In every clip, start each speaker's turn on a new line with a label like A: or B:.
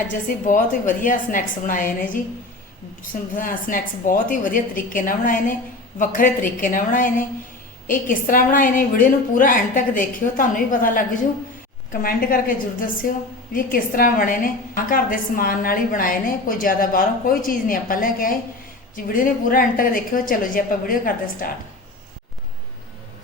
A: ਅੱਜ ਅਸੀਂ ਬਹੁਤ ਹੀ ਵਧੀਆ ਸਨੈਕਸ ਬਣਾਏ ਨੇ ਜੀ। ਸਨੈਕਸ ਬਹੁਤ ਹੀ ਵਧੀਆ ਤਰੀਕੇ ਨਾਲ ਬਣਾਏ ਨੇ, ਵੱਖਰੇ ਤਰੀਕੇ ਨਾਲ ਬਣਾਏ ਨੇ। ਇਹ ਕਿਸ ਤਰ੍ਹਾਂ ਬਣਾਏ ਨੇ, ਵੀਡੀਓ ਨੂੰ ਪੂਰਾ ਐਂਡ ਤੱਕ ਦੇਖਿਓ, ਤੁਹਾਨੂੰ ਵੀ ਪਤਾ ਲੱਗ ਜੂ। ਕਮੈਂਟ ਕਰਕੇ ਜਰੂਰ ਦੱਸਿਓ ਵੀ ਇਹ ਕਿਸ ਤਰ੍ਹਾਂ ਬਣੇ ਨੇ। ਆ ਘਰ ਦੇ ਸਮਾਨ ਨਾਲ ਹੀ ਬਣਾਏ ਨੇ, ਕੋਈ ਜ਼ਿਆਦਾ ਬਾਹਰੋਂ ਕੋਈ ਚੀਜ਼ ਨਹੀਂ ਆਪਾਂ ਲੈ ਕੇ ਆਏ। ਜੀ ਵੀਡੀਓ ਨੂੰ ਪੂਰਾ ਐਂਡ ਤੱਕ ਦੇਖਿਓ, ਚਲੋ ਜੀ ਆਪਾਂ ਵੀਡੀਓ ਕਰਦੇ ਸਟਾਰਟ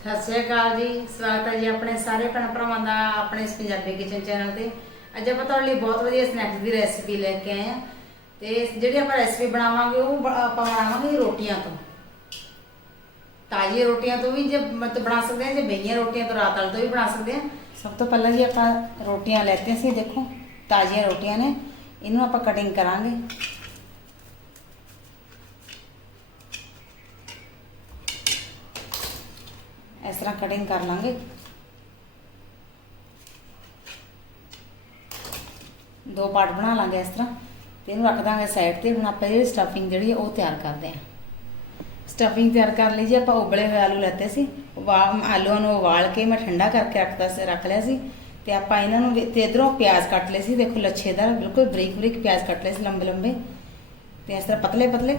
A: ਸਤਿ ਸ਼੍ਰੀ ਅਕਾਲ ਜੀ, ਸਵਾਗਤ ਹੈ ਜੀ ਆਪਣੇ ਸਾਰੇ ਭੈਣ ਭਰਾਵਾਂ ਦਾ ਆਪਣੇ ਇਸ ਪੰਜਾਬੀ ਕਿਚਨ ਚੈਨਲ ਤੇ। ਅੱਜ ਆਪਾਂ ਤੁਹਾਡੇ ਲਈ ਬਹੁਤ ਵਧੀਆ ਸਨੈਕਸ ਦੀ ਰੈਸਿਪੀ ਲੈ ਕੇ ਆਏ ਆ ਤੇ ਜਿਹੜੀ ਆਪਾਂ ਰੈਸਿਪੀ ਬਣਾਵਾਂਗੇ, ਉਹ ਬ- ਆਪਾਂ ਬਣਾਵਾਂਗੇ ਰੋਟੀਆਂ ਤੋਂ। ਤਾਜ਼ੀਆਂ ਰੋਟੀਆਂ ਤੋਂ ਵੀ ਜੇ ਮਤਲਬ ਬਣਾ ਸਕਦੇ ਆ ਜੇ ਬਈਆਂ ਰੋਟੀਆਂ ਤੋਂ ਰਾਤ ਵਾਲੇ ਤੋਂ ਵੀ ਬਣਾ ਸਕਦੇ ਆ ਸਭ ਤੋਂ ਪਹਿਲਾਂ ਜੀ ਆਪਾਂ ਰੋਟੀਆਂ ਲੈਤੀਆਂ ਸੀ, ਦੇਖੋ, ਤਾਜ਼ੀਆਂ ਰੋਟੀਆਂ ਨੇ। ਇਹਨੂੰ ਆਪਾਂ ਕਟਿੰਗ ਕਰਾਂਗੇ। ਇਸ ਤਰ੍ਹਾਂ ਕਟਿੰਗ ਕਰ ਲਾਂਗੇ। ਦੋ ਪਾਰਟ ਬਣਾ ਲਾਂਗੇ ਇਸ ਤਰ੍ਹਾਂ ਤੇ ਇਹਨੂੰ ਰੱਖ ਦਾਂਗੇ ਸਾਈਡ ਤੇ। ਹੁਣ ਆਪਾਂ ਜਿਹੜੀ ਸਟਫਿੰਗ ਜਿਹੜੀ ਹੈ ਉਹ ਤਿਆਰ ਕਰਦੇ ਹਾਂ। ਸਟਫਿੰਗ ਤਿਆਰ ਕਰਨ ਲਈ ਜੀ ਆਪਾਂ ਉਬਲੇ ਹੋਏ ਆਲੂ ਲੈਤੇ ਸੀ ਉਬਾਲ ਆਲੂਆਂ ਨੂੰ ਉਬਾਲ ਕੇ ਮੈਂ ਠੰਡਾ ਕਰਕੇ ਰੱਖਦਾ ਸੀ ਰੱਖ ਲਿਆ ਸੀ ਤੇ ਆਪਾਂ ਇਹਨਾਂ ਨੂੰ ਵੀ- ਤੇ ਇਧਰੋਂ ਪਿਆਜ਼ ਕੱਟ ਲਏ ਸੀ। ਦੇਖੋ ਲੱਛੇਦਾਰ ਬਿਲਕੁਲ ਬਰੀਕ ਬਰੀਕ ਪਿਆਜ਼ ਕੱਟ ਲਏ ਸੀ ਲੰਬੇ ਲੰਬੇ। ਤੇ ਇਸ ਤਰ੍ਹਾਂ ਪਤਲੇ ਪਤਲੇ।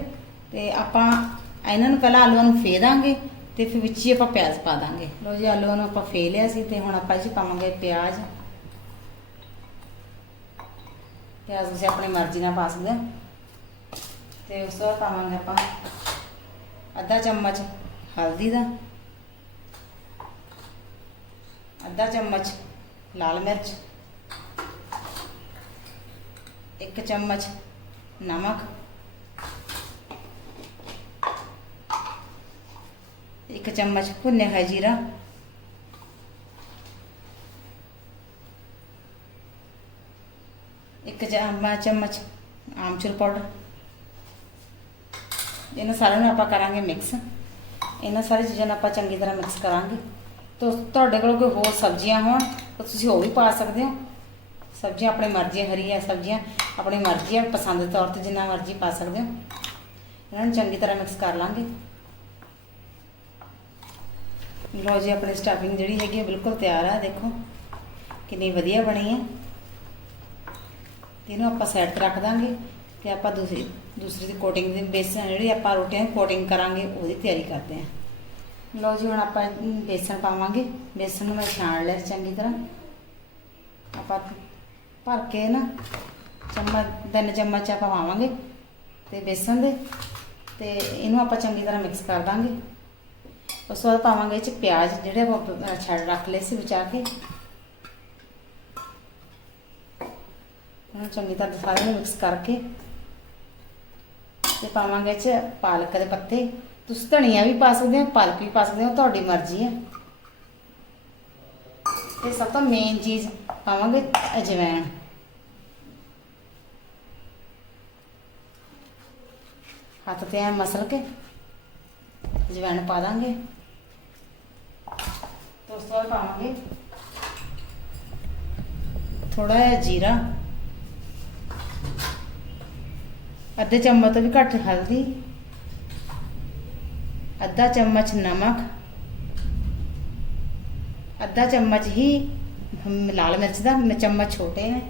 A: ਤੇ ਆਪਾਂ ਇਹਨਾਂ ਨੂੰ ਪਹਿਲਾਂ ਆਲੂਆਂ ਨੂੰ ਫੇ ਦਾਂਗੇ ਤੇ ਫਿਰ ਵਿੱਚ ਹੀ ਆਪਾਂ ਪਿਆਜ਼ ਪਾ ਦਾਂਗੇ। ਲੋ ਜੀ, ਆਲੂਆਂ ਨੂੰ ਆਪਾਂ ਫੇ ਲਿਆ ਸੀ ਤੇ ਹੁਣ ਆਪਾਂ ਜੀ ਪਾਵਾਂਗੇ ਪਿਆਜ਼। ਪਿਆਜ਼ ਤੁਸੀਂ ਆਪਣੀ ਮਰਜ਼ੀ ਨਾਲ ਪਾ ਸਕਦੇ ਹੋ। ਤੇ ਉਸ ਤੋਂ ਬਾਅਦ ਪਾਵਾਂਗੇ ਆਪਾਂ ਅੱਧਾ ਚਮਚ ਹਲਦੀ ਦਾ, ਅੱਧਾ ਚਮਚ ਲਾਲ ਮਿਰਚ, ਇੱਕ ਚਮਚ ਨਮਕ, ਇੱਕ ਚਮਚ ਭੁੰਨੇ ਹੋਇਆ ਜੀਰਾ ਇੱਕ ਚਮਚ ਚਮਚ, ਆਮਚੂਰ ਪਾਊਡਰ ਇਹਨਾਂ ਸਾਰਿਆਂ ਨੂੰ ਆਪਾਂ ਕਰਾਂਗੇ ਮਿਕਸ ਇਹਨਾਂ ਸਾਰੀ ਚੀਜ਼ਾਂ ਨੂੰ ਆਪਾਂ ਚੰਗੀ ਤਰ੍ਹਾਂ ਮਿਕਸ ਕਰਾਂਗੇ। ਤੋ ਤੁਹਾਡੇ ਕੋਲ ਕੋਈ ਹੋਰ ਸਬਜ਼ੀਆਂ ਹੋਣ, ਤਾਂ ਤੁਸੀਂ ਉਹ ਵੀ ਪਾ ਸਕਦੇ ਹੋ। ਸਬਜ਼ੀਆਂ ਆਪਣੀ ਮਰਜ਼ੀ ਹਰੀਆਂ ਸਬਜ਼ੀਆਂ ਆਪਣੀ ਮਰਜ਼ੀ ਹੈ, ਪਸੰਦ ਦੇ ਤੌਰ ਤੇ ਜਿੰਨਾ ਮਰਜ਼ੀ ਪਾ ਸਕਦੇ ਹੋ। ਇਹਨਾਂ ਨੂੰ ਚੰਗੀ ਤਰ੍ਹਾਂ ਮਿਕਸ ਕਰ ਲਾਂਗੇ। ਲੋ ਜੀ, ਆਪਣੀ ਸਟਫਿੰਗ ਜਿਹੜੀ ਹੈਗੀ ਹੈ ਬਿਲਕੁਲ ਤਿਆਰ ਆ, ਦੇਖੋ। ਕਿੰਨੀ ਵਧੀਆ ਬਣੀ ਹੈ ਤੇ ਇਹਨੂੰ ਆਪਾਂ ਸਾਈਡ ਤੇ ਰੱਖ ਦਾਂਗੇ ਤੇ ਆਪਾਂ ਦੂਸਰੀ ਦੂਸਰੀ ਦੀ ਕੋਟਿੰਗ ਦੀ ਬੇਸਨ ਜਿਹੜੀ ਆਪਾਂ ਰੋਟੀਆਂ ਕੋਟਿੰਗ ਕਰਾਂਗੇ, ਉਹਦੀ ਤਿਆਰੀ ਕਰਦੇ ਹਾਂ। ਲਓ ਜੀ, ਹੁਣ ਆਪਾਂ ਬੇਸਣ ਪਾਵਾਂਗੇ। ਬੇਸਣ ਨੂੰ ਮੈਂ ਛਾਣ ਲਿਆ ਚੰਗੀ ਤਰ੍ਹਾਂ। ਆਪਾਂ ਭਰ ਕੇ ਨਾ ਚਮਚ, ਤਿੰਨ ਚਮਚ ਆਪਾਂ ਪਾਵਾਂਗੇ ਤੇ ਬੇਸਣ ਦੇ। ਤੇ ਇਹਨੂੰ ਆਪਾਂ ਚੰਗੀ ਤਰ੍ਹਾਂ ਮਿਕਸ ਕਰ ਦਾਂਗੇ। ਉਸ ਤੋਂ ਬਾਅਦ ਪਾਵਾਂਗੇ ਇਹ ਚ ਪਿਆਜ਼, ਜਿਹੜੇ ਆਪਾਂ ਛੱਡ ਰੱਖ ਲਏ ਸੀ ਬਚਾ ਕੇ। ਇਹਨੂੰ ਚੰਗੀ ਤਰ੍ਹਾਂ ਸਾਰਿਆਂ ਨੂੰ ਮਿਕਸ ਕਰਕੇ ਤੇ ਪਾਵਾਂਗੇ ਚ ਪਾਲਕ ਦੇ ਪੱਤੇ। ਤੁਸੀਂ ਧਨੀਆ ਵੀ ਪਾ ਸਕਦੇ ਹੋ, ਪਾਲਕ ਵੀ ਪਾ ਸਕਦੇ ਹੋ, ਤੁਹਾਡੀ ਮਰਜ਼ੀ ਹੈ। ਤੇ ਸਭ ਤੋਂ ਮੇਨ ਚੀਜ਼ ਪਾਵਾਂਗੇ ਅਜਵਾਇਣ ਹੱਥ ਤੇ ਐ ਮਸਲ ਕੇ ਅਜਵਾਇਣ ਪਾ ਦਾਂਗੇ। ਤੇ ਉਸ ਤੋਂ ਪਾਵਾਂਗੇ ਥੋੜਾ ਜਿਹਾ ਜੀਰਾ। ਅੱਧੇ ਚਮਚ ਤੋਂ ਵੀ ਘੱਟ ਹਲਦੀ, ਅੱਧਾ ਚਮਚ ਨਮਕ, ਅੱਧਾ ਚਮਚ ਹੀ ਲਾਲ ਮਿਰਚ ਦਾ ਚਮਚ ਛੋਟੇ ਨੇ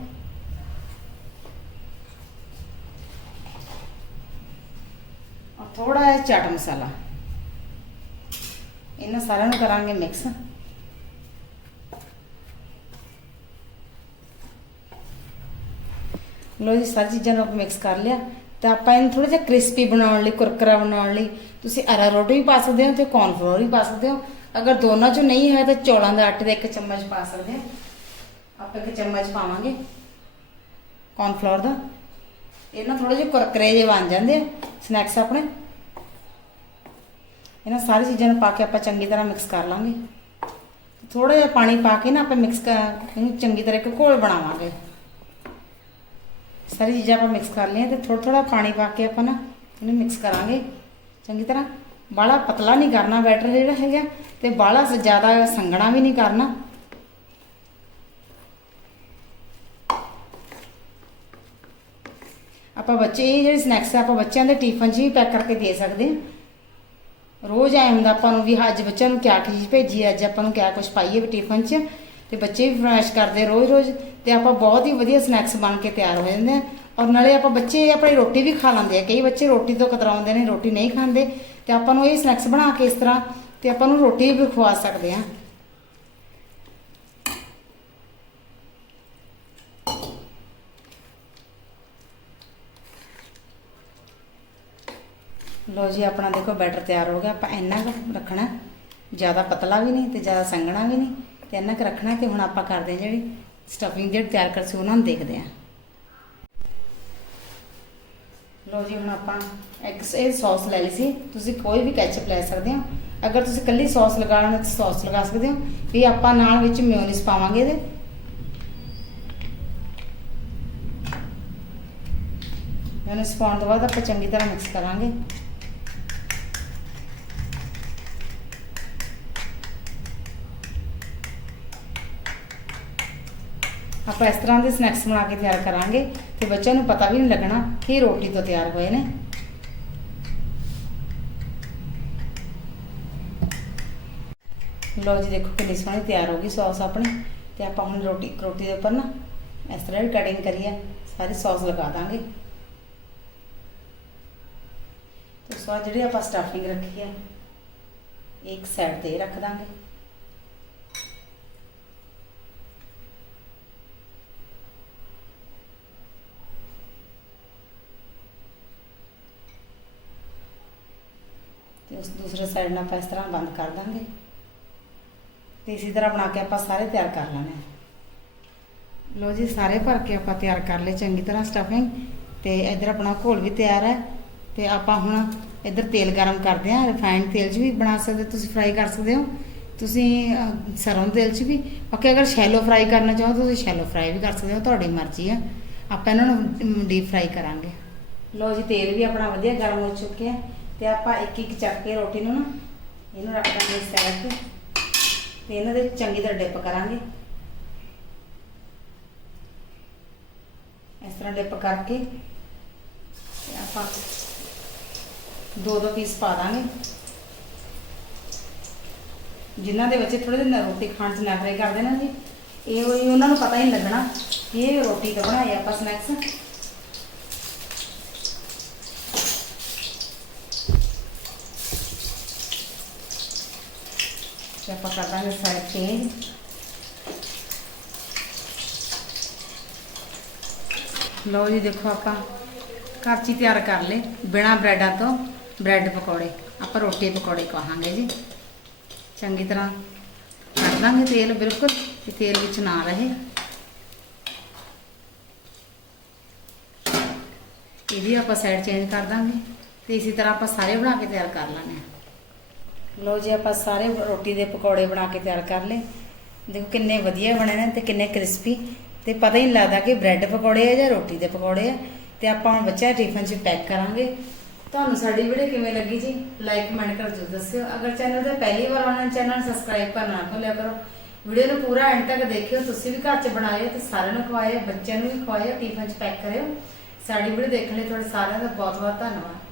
A: ਔਰ ਥੋੜਾ ਜਿਹਾ ਚਾਟ ਮਸਾਲਾ। ਇਹਨਾਂ ਸਾਰਿਆਂ ਨੂੰ ਕਰਾਂਗੇ ਮਿਕਸ। ਲੋ ਜੀ, ਸਾਰੀ ਚੀਜ਼ਾਂ ਨੂੰ ਮਿਕਸ ਕਰ ਲਿਆ। ਤਾਂ ਆਪਾਂ ਇਹਨੂੰ ਥੋੜਾ ਜਿਹਾ ਕ੍ਰਿਸਪੀ ਬਣਾਉਣ ਲਈ, ਕੁਰਕਰਾ ਬਣਾਉਣ ਲਈ ਤੁਸੀਂ ਅਰਾਰੋਟ ਵੀ ਪਾ ਸਕਦੇ ਹੋ ਤੇ ਕੌਰਨਫਲੋਰ ਵੀ ਪਾ ਸਕਦੇ ਹੋ। ਅਗਰ ਦੋਨਾਂ ਚੋਂ ਨਹੀਂ ਹੈ ਤਾਂ ਚੌਲਾਂ ਦੇ ਆਟੇ ਦਾ ਇੱਕ ਚਮਚ ਪਾ ਸਕਦੇ ਹੋ। ਆਪਾਂ ਇੱਕ ਚਮਚ ਪਾਵਾਂਗੇ ਕੌਰਨਫਲੋਰ ਦਾ। ਇਹ ਨਾ ਥੋੜੇ ਜਿਹੇ ਕੁਰਕਰੇ ਜਿਹੇ ਬਣ ਜਾਂਦੇ ਆ ਸਨੈਕਸ ਆਪਣੇ। ਇਹਨਾਂ ਸਾਰੀ ਚੀਜ਼ਾਂ ਨੂੰ ਪਾ ਕੇ ਆਪਾਂ ਚੰਗੀ ਤਰ੍ਹਾਂ ਮਿਕਸ ਕਰ ਲਾਂਗੇ। ਥੋੜਾ ਜਿਹਾ ਪਾਣੀ ਪਾ ਕੇ ਨਾ ਆਪਾਂ ਮਿਕਸ ਕਰ ਇਹਨੂੰ ਚੰਗੀ ਤਰ੍ਹਾਂ ਇੱਕ ਘੋਲ ਬਣਾਵਾਂਗੇ। ਸਾਰੀ ਚੀਜ਼ਾਂ ਆਪਾਂ ਮਿਕਸ ਕਰ ਲਈਆਂ ਤੇ ਥੋੜਾ ਥੋੜਾ ਪਾਣੀ ਪਾ ਕੇ ਆਪਾਂ ਨਾ ਇਹਨੂੰ ਮਿਕਸ ਕਰਾਂਗੇ। ਚੰਗੀ ਤਰ੍ਹਾਂ ਬਾਹਲਾ ਪਤਲਾ ਨਹੀਂ ਕਰਨਾ ਬੈਟਰ ਜਿਹੜਾ ਹੈਗਾ ਤੇ ਬਾਹਲਾ ਜ਼ਿਆਦਾ ਸੰਘਣਾ ਵੀ ਨਹੀਂ ਕਰਨਾ। ਆਪਾਂ ਬੱਚੇ, ਇਹ ਜਿਹੜੇ ਸਨੈਕਸ ਆ, ਆਪਾਂ ਬੱਚਿਆਂ ਦੇ ਟਿਫਨ 'ਚ ਵੀ ਪੈਕ ਕਰਕੇ ਦੇ ਸਕਦੇ ਹਾਂ। ਰੋਜ਼ ਐ ਹੁੰਦਾ ਆਪਾਂ ਨੂੰ ਵੀ ਅੱਜ ਬੱਚਿਆਂ ਨੂੰ ਕਿਆ ਚੀਜ਼ ਭੇਜੀ, ਅੱਜ ਆਪਾਂ ਨੂੰ ਕਿਆ ਕੁਝ ਪਾਈਏ ਵੀ ਟਿਫਨ 'ਚ। ਤੇ ਬੱਚੇ ਵੀ ਫਰਮਾਇਸ਼ ਕਰਦੇ ਰੋਜ਼-ਰੋਜ਼ ਤੇ ਆਪਾਂ ਬਹੁਤ ਹੀ ਵਧੀਆ ਸਨੈਕਸ ਬਣ ਕੇ ਤਿਆਰ ਹੋ ਜਾਂਦੇ ਆ। ਔਰ ਨਾਲੇ ਆਪਾਂ ਬੱਚੇ ਆਪਣੀ ਰੋਟੀ ਵੀ ਖਾ ਲੈਂਦੇ ਆ। ਕਈ ਬੱਚੇ ਰੋਟੀ ਤੋਂ ਕਤਰਾਉਂਦੇ ਨੇ, ਰੋਟੀ ਨਹੀਂ ਖਾਂਦੇ ਤੇ ਆਪਾਂ ਨੂੰ ਇਹ ਸਨੈਕਸ ਬਣਾ ਕੇ ਇਸ ਤਰ੍ਹਾਂ ਤੇ ਆਪਾਂ ਨੂੰ ਰੋਟੀ ਵੀ ਖਵਾ ਸਕਦੇ ਆ। ਲੋ ਜੀ, ਆਪਣਾ ਦੇਖੋ ਬੈਟਰ ਤਿਆਰ ਹੋ ਗਿਆ। ਆਪਾਂ ਇੰਨਾ ਕੁ ਰੱਖਣਾ। ਜ਼ਿਆਦਾ ਪਤਲਾ ਵੀ ਨਹੀਂ ਤੇ ਜ਼ਿਆਦਾ ਸੰਘਣਾ ਵੀ ਨਹੀਂ। ਤੇ ਇੰਨਾ ਕੁ ਰੱਖਣਾ ਤੇ ਹੁਣ ਆਪਾਂ ਕਰਦੇ ਹਾਂ ਜਿਹੜੀ ਸਟਫਿੰਗ ਜਿਹੜੀ ਤਿਆਰ ਕਰ ਸੀ, ਉਹਨਾਂ ਨੂੰ ਦੇਖਦੇ ਹਾਂ। ਲੋ ਜੀ, ਹੁਣ ਆਪਾਂ ਇੱਕ ਇਹ ਸੌਸ ਲੈ ਲਈ ਸੀ। ਤੁਸੀਂ ਕੋਈ ਵੀ ਕੈਚਅਪ ਲੈ ਸਕਦੇ ਹੋ। ਅਗਰ ਤੁਸੀਂ ਕੱਲੀ ਸੌਸ ਲਗਾਉਣਾ ਤਾਂ ਸੌਸ ਲਗਾ ਸਕਦੇ ਹੋ। ਵੀ ਆਪਾਂ ਨਾਲ ਵਿੱਚ ਮਿਓਨੀਸ ਪਾਵਾਂਗੇ ਇਹਦੇ। ਮਿਓਨੀਸ ਪਾਉਣ ਤੋਂ ਬਾਅਦ ਆਪਾਂ ਚੰਗੀ ਤਰ੍ਹਾਂ ਮਿਕਸ ਕਰਾਂਗੇ। ਆਪਾਂ ਇਸ ਤਰ੍ਹਾਂ ਦੇ ਸਨੈਕਸ ਬਣਾ ਕੇ ਤਿਆਰ ਕਰਾਂਗੇ ਤੇ ਬੱਚਿਆਂ ਨੂੰ ਪਤਾ ਵੀ ਨਹੀਂ ਲੱਗਣਾ ਕਿ ਰੋਟੀ ਤੋਂ ਤਿਆਰ ਹੋਏ ਨੇ। ਲਓ ਜੀ, ਦੇਖੋ ਕਿੰਨੀ ਸੋਹਣੀ ਤਿਆਰ ਹੋ ਗਈ ਸੌਸ ਆਪਣੀ ਤੇ ਆਪਾਂ ਹੁਣ ਰੋਟੀ ਰੋਟੀ ਦੇ ਉੱਪਰ ਨਾ ਇਸ ਤਰ੍ਹਾਂ ਕਟਿੰਗ ਕਰੀਏ, ਸਾਰੀ ਸੌਸ ਲਗਾ ਦਾਂਗੇ। ਤੇ ਉਸ ਜਿਹੜੀ ਆਪਾਂ ਸਟਫਿੰਗ ਰੱਖੀ ਹੈ ਇੱਕ ਸਾਈਡ ਤੇ ਰੱਖ ਦਾਂਗੇ। ਉਸ ਦੂਸਰੇ ਸਾਈਡ ਨਾਲ ਆਪਾਂ ਇਸ ਤਰ੍ਹਾਂ ਬੰਦ ਕਰ ਦਾਂਗੇ। ਤੇ ਇਸੇ ਤਰ੍ਹਾਂ ਬਣਾ ਕੇ ਆਪਾਂ ਸਾਰੇ ਤਿਆਰ ਕਰ ਲੈਣੇ ਆ ਲੋ ਜੀ, ਸਾਰੇ ਭਰ ਕੇ ਆਪਾਂ ਤਿਆਰ ਕਰ ਲਏ, ਚੰਗੀ ਤਰ੍ਹਾਂ ਸਟਫਿੰਗ ਤੇ ਇਧਰ ਆਪਣਾ ਘੋਲ ਵੀ ਤਿਆਰ ਹੈ। ਤੇ ਆਪਾਂ ਹੁਣ ਇਧਰ ਤੇਲ ਗਰਮ ਕਰਦੇ ਹਾਂ। ਰਿਫਾਈਨਡ ਤੇਲ 'ਚ ਵੀ ਬਣਾ ਸਕਦੇ, ਤੁਸੀਂ ਫਰਾਈ ਕਰ ਸਕਦੇ ਹੋ। ਤੁਸੀਂ ਸਰੋਂ ਤੇਲ 'ਚ ਵੀ। ਬਾਕੀ ਅਗਰ ਸ਼ੈਲੋ ਫਰਾਈ ਕਰਨਾ ਚਾਹੋ, ਤੁਸੀਂ ਸ਼ੈਲੋ ਫਰਾਈ ਵੀ ਕਰ ਸਕਦੇ ਹੋ, ਤੁਹਾਡੀ ਮਰਜ਼ੀ ਹੈ। ਆਪਾਂ ਇਹਨਾਂ ਨੂੰ ਡੀਪ ਫਰਾਈ ਕਰਾਂਗੇ। ਲੋ ਜੀ, ਤੇਲ ਵੀ ਆਪਣਾ ਵਧੀਆ ਗਰਮ ਹੋ ਚੁੱਕਿਆ ਤੇ ਆਪਾਂ ਇੱਕ ਇੱਕ ਚੱਕ ਕੇ ਰੋਟੀ ਨੂੰ ਨਾ ਇਹਨੂੰ ਰੱਖ ਦਾਂਗੇ ਸਾਈਡ ਤੇ ਤੇ ਇਹਨਾਂ ਦੇ ਚੰਗੀ ਤਰ੍ਹਾਂ ਡਿਪ ਕਰਾਂਗੇ। ਇਸ ਤਰ੍ਹਾਂ ਡਿਪ ਕਰਕੇ ਤੇ ਆਪਾਂ ਦੋ ਦੋ ਪੀਸ ਪਾ ਦਾਂਗੇ। ਜਿਨ੍ਹਾਂ ਦੇ ਬੱਚੇ ਥੋੜੇ ਦਿਨ ਰੋਟੀ ਖਾਣ 'ਚ ਨਖਰੇ ਕਰਦੇ ਨਾ ਜੀ, ਇਹ ਉਹਨਾਂ ਨੂੰ ਪਤਾ ਹੀ ਨਹੀਂ ਲੱਗਣਾ ਇਹ ਰੋਟੀ ਦਾ ਬਣਾਇਆ ਆਪਾਂ ਸਨੈਕਸ ਤੇ ਆਪਾਂ ਕਰ ਦਾਂਗੇ ਸਾਈਡ ਚੇਂਜ ਲਓ ਜੀ ਦੇਖੋ ਆਪਾਂ ਘਰ 'ਚ ਹੀ ਤਿਆਰ ਕਰ ਲਏ। ਬਿਨਾ ਬ੍ਰੈਡਾਂ ਤੋਂ ਬ੍ਰੈਡ ਪਕੌੜੇ। ਆਪਾਂ ਰੋਟੀ ਪਕੌੜੇ ਕਹਾਂਗੇ ਜੀ। ਚੰਗੀ ਤਰ੍ਹਾਂ ਕੱਢ ਦਾਂਗੇ ਤੇਲ ਬਿਲਕੁਲ, ਤੇ ਤੇਲ ਵਿੱਚ ਨਾ ਰਹੇ। ਇਹ ਵੀ ਆਪਾਂ ਸਾਈਡ ਚੇਂਜ ਕਰ ਦਾਂਗੇ। ਤੇ ਇਸੇ ਤਰ੍ਹਾਂ ਆਪਾਂ ਸਾਰੇ ਬਣਾ ਕੇ ਤਿਆਰ ਕਰ ਲਾਂਗੇ ਲੋ ਜੀ, ਆਪਾਂ ਸਾਰੇ ਰੋਟੀ ਦੇ ਪਕੌੜੇ ਬਣਾ ਕੇ ਤਿਆਰ ਕਰ ਲਏ। ਦੇਖੋ ਕਿੰਨੇ ਵਧੀਆ ਬਣੇ ਨੇ ਤੇ ਕਿੰਨੇ ਕ੍ਰਿਸਪੀ। ਤੇ ਪਤਾ ਹੀ ਨਹੀਂ ਲੱਗਦਾ ਕਿ ਬ੍ਰੈਡ ਪਕੌੜੇ ਆ ਜਾਂ ਰੋਟੀ ਦੇ ਪਕੌੜੇ ਆ। ਤੇ ਆਪਾਂ ਹੁਣ ਬੱਚਿਆਂ ਟਿਫਨ 'ਚ ਪੈਕ ਕਰਾਂਗੇ। ਤੁਹਾਨੂੰ ਸਾਡੀ ਵੀਡੀਓ ਕਿਵੇਂ ਲੱਗੀ ਜੀ ਲਾਈਕ ਕਮੈਂਟ ਕਰ ਜਰੂਰ ਦੱਸਿਓ। ਅਗਰ ਚੈਨਲ ਤੇ ਪਹਿਲੀ ਵਾਰ ਆਉਣਾ, ਚੈਨਲ ਸਬਸਕ੍ਰਾਈਬ ਕਰਨਾ ਨਾ ਭੁੱਲਿਆ ਕਰੋ। ਵੀਡੀਓ ਨੂੰ ਪੂਰਾ ਐਂਡ ਤੱਕ ਦੇਖਿਓ। ਤੁਸੀਂ ਵੀ ਘਰ 'ਚ ਬਣਾਇਓ ਤੇ ਸਾਰਿਆਂ ਨੂੰ ਖਵਾਇਓ ਬੱਚਿਆਂ ਨੂੰ ਵੀ ਖਵਾਇਓ ਟਿਫਨ 'ਚ ਪੈਕ ਕਰਿਓ। ਸਾਡੀ ਵੀਡੀਓ ਦੇਖਣ ਲਈ ਤੁਹਾਡੇ ਸਾਰਿਆਂ ਦਾ ਬਹੁਤ ਬਹੁਤ ਧੰਨਵਾਦ।